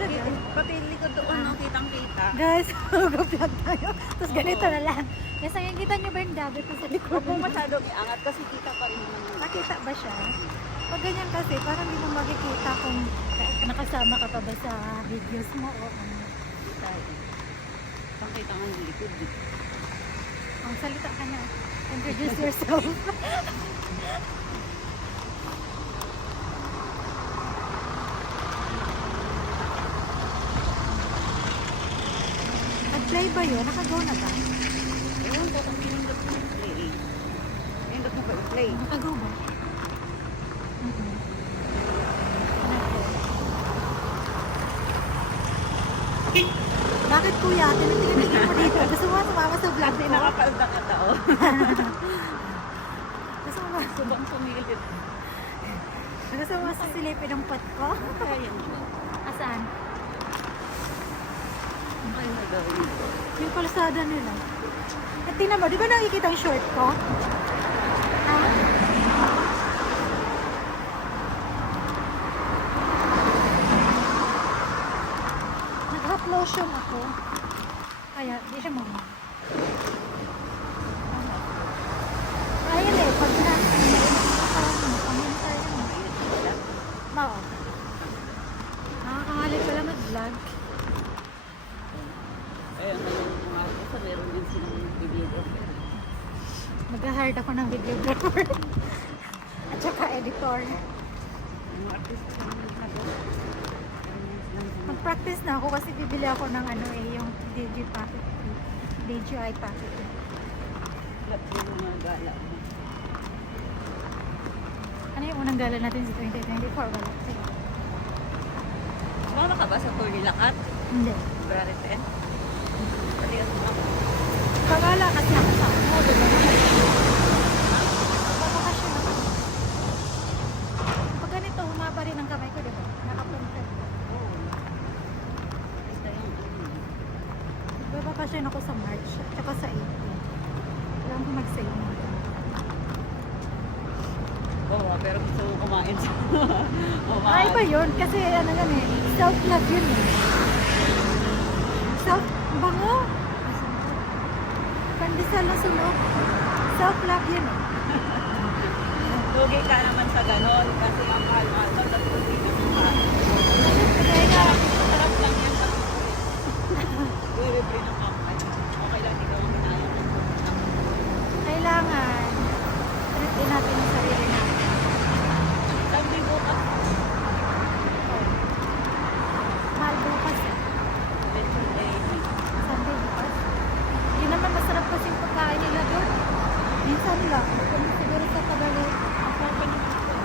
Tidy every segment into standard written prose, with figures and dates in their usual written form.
talaga. Pati likod doon, no, kitang-kita. Guys, mag-vlog tayo. Tapos ganito na lang. Kasi ngayon kita niyo ba yung dagat ko sa likod? Huwag mo masyadong iangat kasi kita pa rin naman yun. Nakita ba siya? Pag ganyan kasi, parang hindi mo makikita kung nakasama ka pa ba sa videos mo o ano. Kita eh. Pakita nga ng likod. Ang salita ka na. Introduce yourself. Nag-play ba yun? Naka-go na ba? Ewan ko kung pinindot mo yung play. Pinindot mo ba yung play? Naka-go ba? Mhm. Bakit kuya? Tinitingnan mo dito. Gusto mo sumama sa vlog Kasi ko? nakapalda ka tao. Gusto mo ba? Subang pumilit. Gusto mo sasilipin ng pot ko? Kaya mo. Asaan? Kaya na gawin ko. Yung kalsada nila. At tingnan mo, di ba nakikita ang short ko? Ha? Nag-hot lotion ako. Kaya, di siya mo. Ayun eh, pag na... Mao. Nakakahalit pala mag-vlog. Kaya ngayon mga isa meron din silang video. Mag-hire ako ng videographer. At saka editor. Mga artista sa mga nagawa. Mag-practice na ako kasi bibili ako ng ano eh, yung DJI Pocket. Lahat yung mga gala mo. Ano yung unang gala natin sa 2024? Wala. Sige. Sumama ka ba sa tour nila, Kat? Hindi. February 10? Parehas mo ako. Pagala kasi ako sa ako, di ba? Pagkakasyon ako. Pag ganito, humaba rin ang kamay ko, di ba? Nakapunta. Oo. Basta yung ano. Babakasyon ako sa March at saka sa April. Kailangan ko mag-save na. Oo, pero gusto mo kumain sa... Ay ba yun? Kasi ano yan eh, self-love yun eh. Bango! Pandesal na sunog. Self-love yun eh. Lugi ka naman sa ganon kasi ang mahal-mahal mo tapos hindi na mukha. Kaya Sarap lang yan sa libre ng company. Okay lang, ikaw ang ginaya ng kailangan treat din natin yung sarili natin. Sabi bukas, Mahal bukas eh. lechon day. Sunday bukas. Hindi naman masarap kasi yung pagkain nila doon. Minsan lang. Kung siguro sa Tagalog. Ang company mo ito.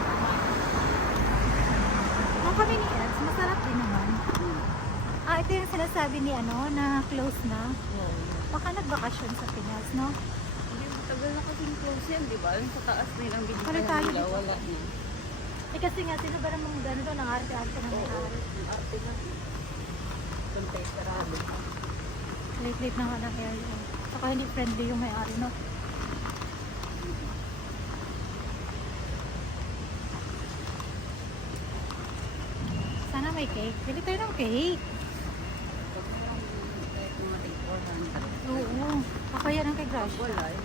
Kung kami ni Eds, masarap din naman. Ah, ito yung sinasabi ni ano, na close na. Baka nagbakasyon sa Pinas, no? Hindi mo tagal na kasing close yan, di ba? Yung sa taas na yung Pare binigyan tayo nila, dito. wala na. Eh kasi nga, sino ba namang gano'n doon? Ang arte-arte ng Oo, may-ari. ang arte na. Kuntay sarado. Late-late na nga ng area. Saka hindi friendly yung may-ari, no? Sana may cake. Bili tayo ng cake. Pag kahit mga take 400. Oo. Kakaya ng kay Gracia. Wala eh.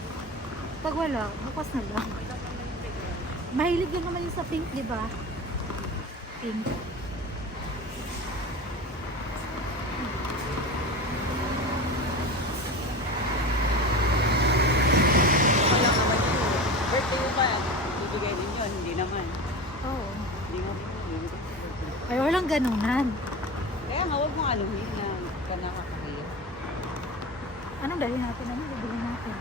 Pag wala, bukas na lang. Mahilig yun naman yung sa pink, di ba? Pink. Wala naman yun. Birthday mo ba? Bibigay din yun, hindi naman. Oo. Hindi mo bibigay sa birthday. Ay, walang ganunan. Kaya nga, huwag mong alumin na ka nakakahiya. Anong dali natin? Ano bibili natin?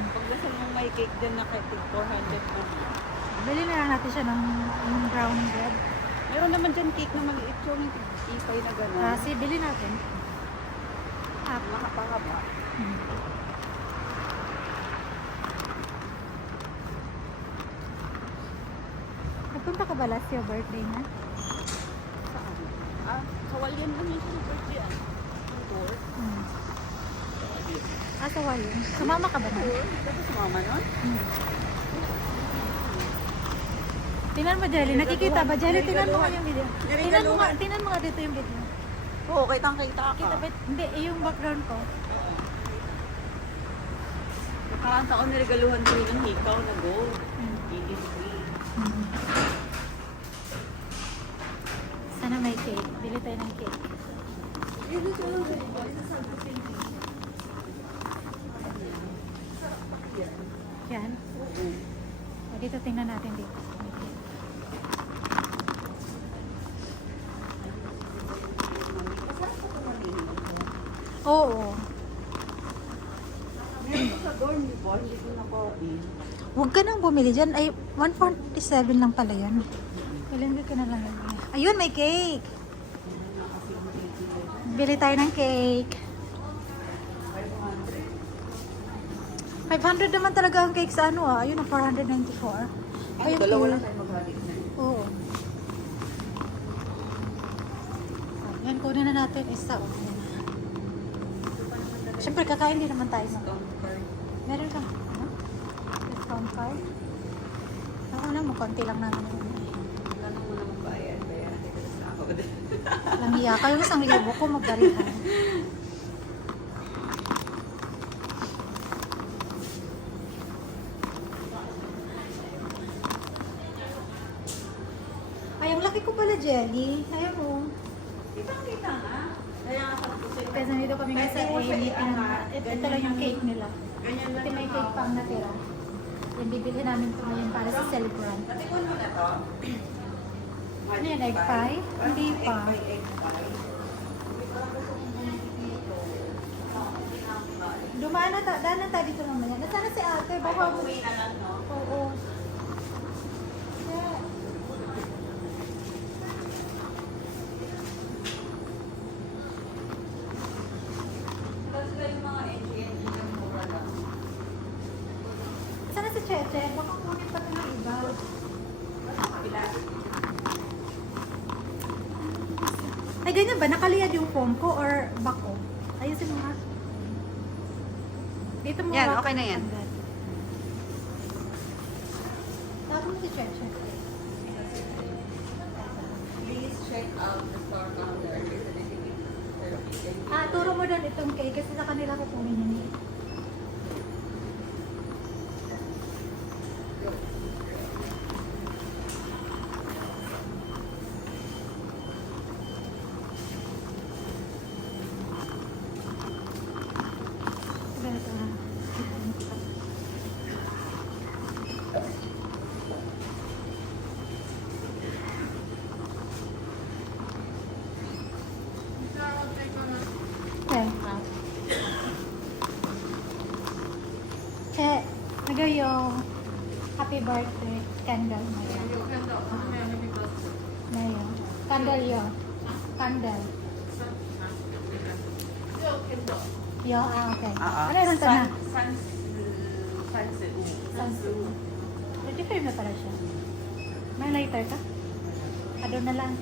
Pag gusto mong may cake din na kahit 400 mo. Bili na lang natin siya ng brown bread. Meron naman dyan cake na maliit yung ipay na gano'n. Ah, si bili natin. Ah, Nakapangaba. Nagpunta ka ba last year birthday na? Saan? Ah, Kawalyan lang yung birthday. Yung tour. Hmm. Kawalyan. Ah, sa Walyon. Sumama ka ba na? Tour? Tapos sumama nun? Hmm. Tingnan mo, Jelly. Nakikita ba? Jelly, tingnan mo nga yung video. Tingnan mo nga dito yung video. Oo, kitang-kita ka. Kita ba? Hindi, yung background ko. Nakakanta ko niregaluhan ko ng hikaw na gold. Hmm. 83. Sana may cake. Bili tayo ng cake. Yan. O, dito tingnan natin dito. Oo. Meron ko sa door, di ba? Hindi ko na-copy. Huwag ka nang bumili dyan. Ay, 147 lang pala yan. Ilan ka na lang lagi. Ayun, may cake. Bili tayo ng cake. 500 naman talaga ang cake sa ano ah. Ayun, 494. Ay, dalawa lang tayo maghalik na. Oo. Yan, kunin na natin isa. Siyempre, kakain din naman tayo. Discount card. Meron kang ano? Discount card? Ako na mo, konti lang naman. Wala na muna magbayad. Kaya natin ko sa ako. Lang iya. Kayo 1,000 ko magbarihan. Ay, ang laki ko pala, Jelly. Ayaw mo. Kitang-kita nga. Kaya nga sabi ko sa'yo. Kasi nandito kami ngayon sa Amy. Ito lang yung cake nila. Ganyan lang Ito may yung cake pang natira. Yung bibili namin ito ngayon para sa celebrant. Natikon mo na to? Ano yan, egg pie? Hindi pa. Egg pie. Dumaan na daan na tayo dito mamaya. Nasaan na si ate? Baka Uwi na lang, no? Oo. Kaya, Tapos yung mga NG na mura lang. saan na si Cheche? Baka kunin pa ito ng iba. Kabila. Ay, ganyan ba? Nakaliyad yung foam ko or bako? Ayusin mo nga. Dito mo Yan, hawakan okay na yan. agad. Tawag mo si Cheche. Please check out the store counter. Ah, turo mo doon itong cake kasi sa kanila kukunin yun eh. Ganito na. Okay. Che, nagayo. Happy birthday. Candle. Mayo. Candle yo. Candle. Yo, okay. Ano yun ito na? Sansu. Ready firm na pala siya. May lighter ka? Ado na lang.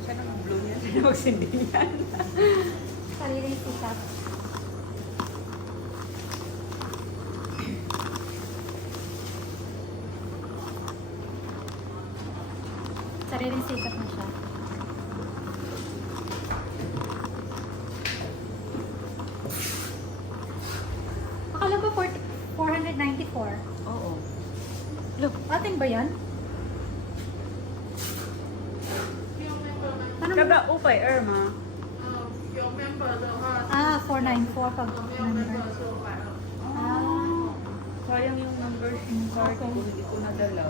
Siya naman blue niya. Sino magsindi yan? Sariling sikap. Sariling sikap na siya. Akala ko 494. Oo. Look, atin ba yan? Ano Kada upay, Irma. Ah, 494 pag number. Ah, Sayang yung membership card ko. Hindi ko nadala.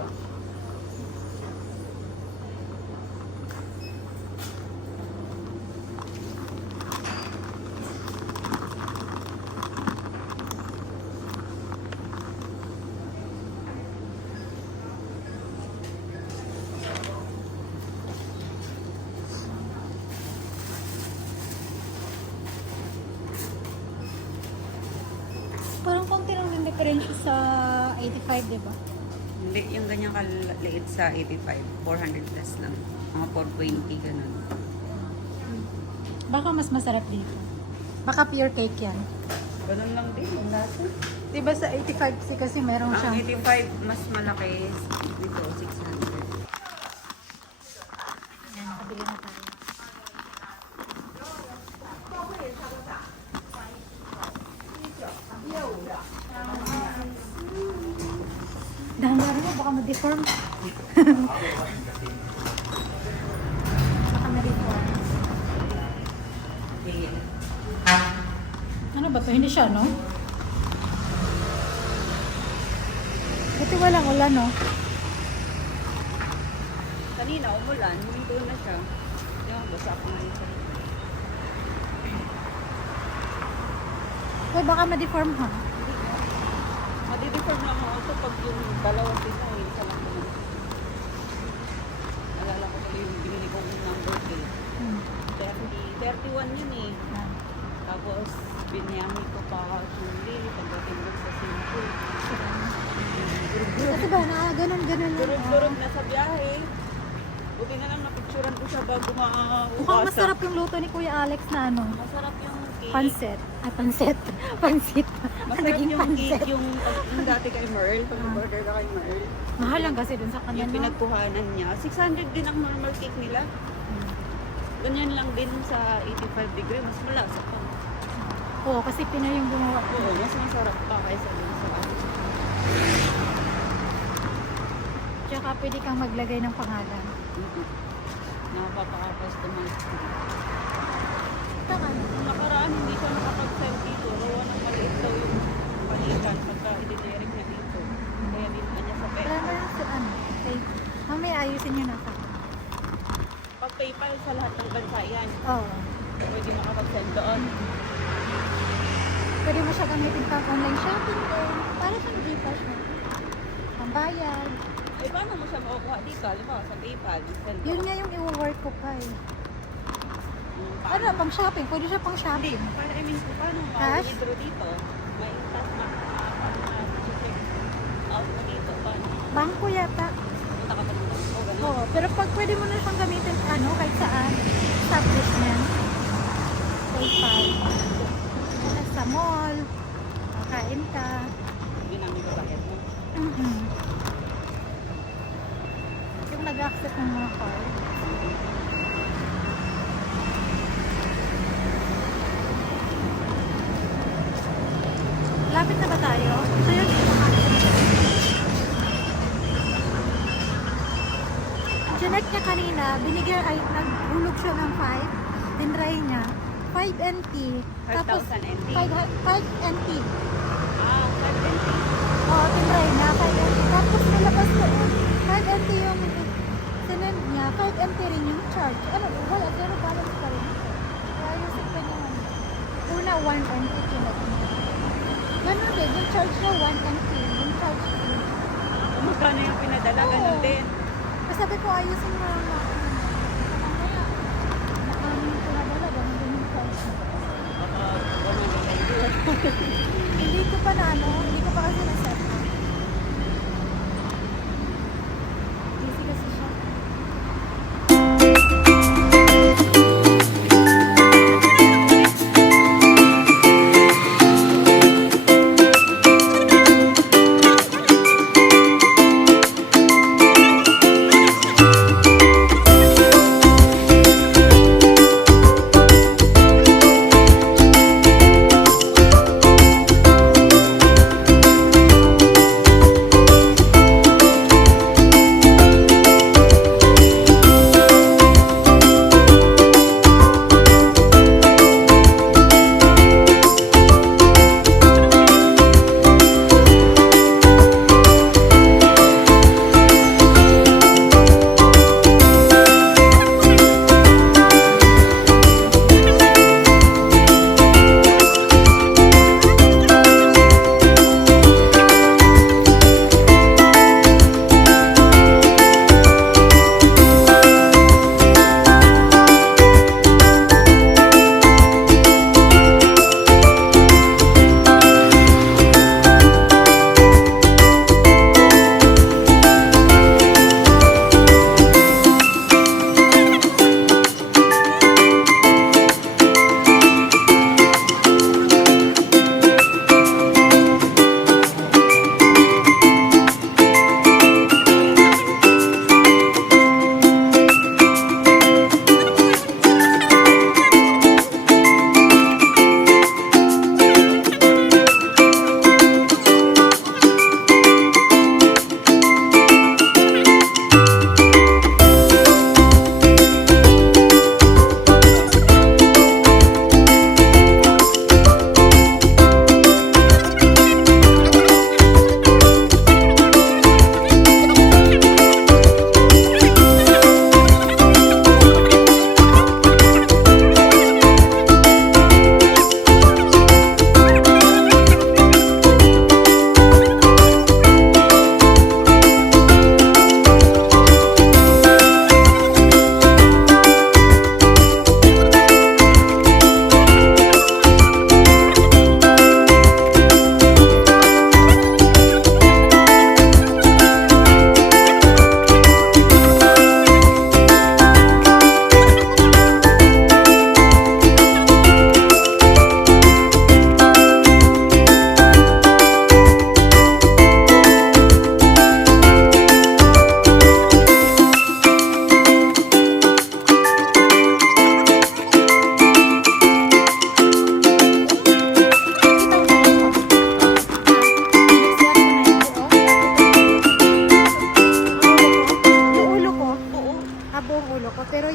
parang konti lang din difference sa 85, di ba? Hindi, yung ganyan kaliit sa 85. 400 plus lang. Mga 420, ganun. Baka mas masarap dito. Baka pure cake yan. Ganun lang din. Ang lasa. Diba sa 85C kasi merong Ang siyang 85 mas malaki. Dito, 600. Yan, nakabili na tayo. Dahan-dahan mo, baka ma-deform. Baka ma-deform. Ano ba to? Hindi siya, no? Ito walang ulan, no? Kanina, umulan. Huminto na siya. Yung basa ako na ito. Uy, baka ma-deform, ha? Madideform lang ako ito pag yung dalawa sila. Isa lang naman. Nalala ko tuloy yung binili kong number 8. Hmm. 31 yun eh. Yan. Tapos, binyami ko pa suli. Pagdating doon sa simple. Kasi ba, ganun-ganun lang. Durog-durog na sa biyahe. Buti na lang napicturan ko siya bago Mukhang maubasa. masarap yung luto ni Kuya Alex na ano, Masarap yung cake. pansit. Ay, pansit. Pansit. Masarap Naging yung pansit. cake yung dati kay Merl. Pag nag-order ka kay Merl. Mahal lang kasi dun sa kanya, Yung no? pinagkuhanan niya. 600 din ang normal cake nila. Hmm. Ganyan lang din sa 85 degree. Mas malasa pa. Oo, kasi Pinoy yung gumawa. Oo, mas masarap pa kaysa dun sa Tsaka pwede kang maglagay ng pangalan. Napapaka-customize. Taka. Nung nakaraan, hindi siya nakapag-sell dito. Rawa ng maliit daw yung palitan pagka i-direct niya dito. Kaya dito niya sa Wala pera. mo lang sa ano. Okay. Mamaya ayusin nyo na sa. Pag PayPal sa lahat ng bansa yan, Oo. pwede makapag-send doon. Pwede mo siya gamitin pang online shopping din. Para siyang Gcash mo. Pambayad. Eh, paano mo siya makukuha dito? Halimbawa, sa PayPal, send Yun nga yung i-work ko pa eh. Ano, Paano? pang shopping. Pwede siya pang Hindi, shopping. paano, I mean, paano Cash? ma-withdraw dito? May task na, paano ma-check out mo dito? Paano? Bangko yata. Punta ka pa ng banko, ganun? Oo, pero pag pwede mo na siyang gamitin ano, kahit saan, establishment, PayPal, sa mall, kakain ka. Ginamit ko bakit mo. Mhm. Yung nag-accept ng mga card. Lapit na ba tayo? So yun, Janet niya kanina, binigyan ay naghulog siya ng 5, tinry niya, 5 NT, tapos 5,000 NT. 5 NT. Ah, 5 Oo, tinry niya, 5 NT. Tapos nilabas ko, 5 NT yung sinend niya, 5 NT rin yung charge. Ano, wala, zero balance pa rin. Kaya yung sikpa niya, una 1 NT kinag niya. Ganun din, yung charge niya 1 NT, yung charge fee. Kung magkano yung pinadala, Oo. ganun din. Kasi sabi ko, ayusin mo lang ako. Mamaya, makano yung pinadala, ganun din yung charge niya. Baka 100 Hindi ko pa na ano, hindi ko pa kasi na-set up. Busy kasi siya.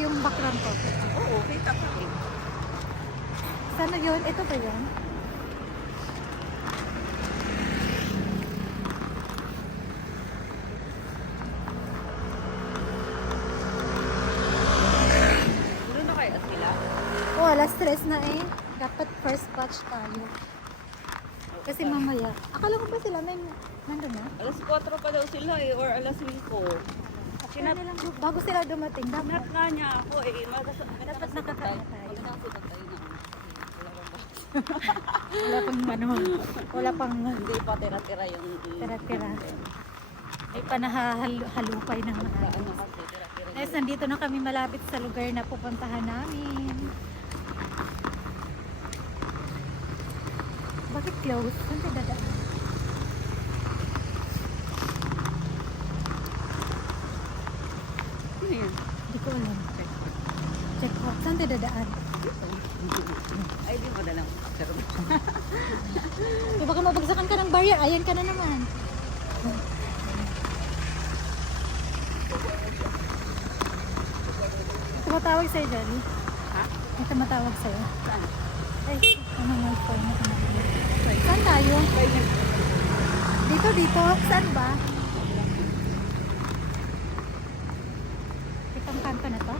yung background ko. Oo, kita ka eh. Sana yun? Ito ba yun? Ano na kaya sila? Oh, alas 3 na eh. Dapat first batch tayo. Kasi mamaya. Akala ko ba sila nandun na? Alas 4 pa daw sila eh, or alas 5. Kaya nilang bago sila dumating. Dapat Minat nga niya ako eh. Dapat nakakain na tayo. Magkakasutan tayo na. Wala pa ba? wala pang ano. Wala pang Hindi pa tira-tira yung... tira-tira. Ay panahalupay ng mga Ano kasi, tira-tira Guys, nandito na kami malapit sa lugar na pupuntahan namin. Bakit close? Saan tayo dadaan? Ano yun? Hindi ko alam. Check out. Saan tayo dadaan? Ay, di mo dalang. Eh, baka mabagsakan ka ng barrier. Ayan ka na naman. Tumatawag sa'yo, Johnny. Ha? May tumatawag sa'yo. Saan? Ay, ano nga ito? Saan tayo? Dito. Saan ba? Itong kanto na to?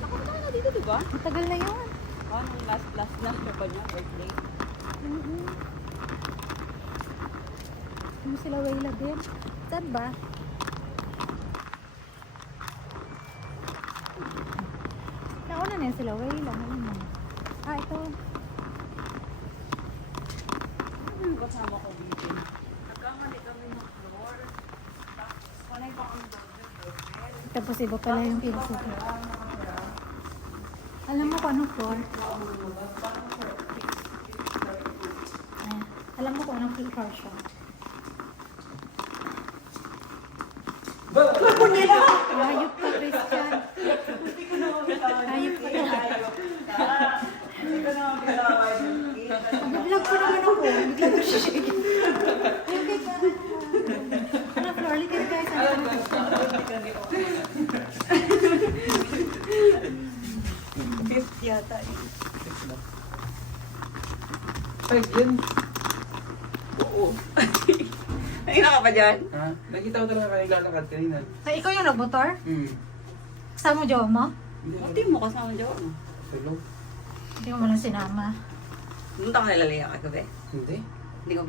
Nakapunta na dito, di ba? Matagal na yun. Nung last na siya ba niya, birthday? Ano sila Wayla din? Saan ba? Nauna na yun sila Wayla. Ano na? Ah, ito. Ano kasama ko dito? Nagkamali kami ng floor. Panay pa kami doon. Tapos iba pala yung pinasukan. Alam mo kung anong floor? Ayan. Alam mo kung anong floor siya? Hayop ka, Christian. Hayop ka. Nag-vlog ko naman ako. Bigla ko siya shake. Okay ka. Ano floor? Likan guys. Fifth yata eh. Ay, yan. Oo. Nakita ka pa dyan? Ha? Nakita ko talaga kayo lalakad kanina. Ay, ikaw yung nagmotor? Kasama mo jowa mo? Buti mo kasama dyan. Hello? Hindi mo lang sinama. Punta ka nila liya kagabi. Hindi. Hindi ko...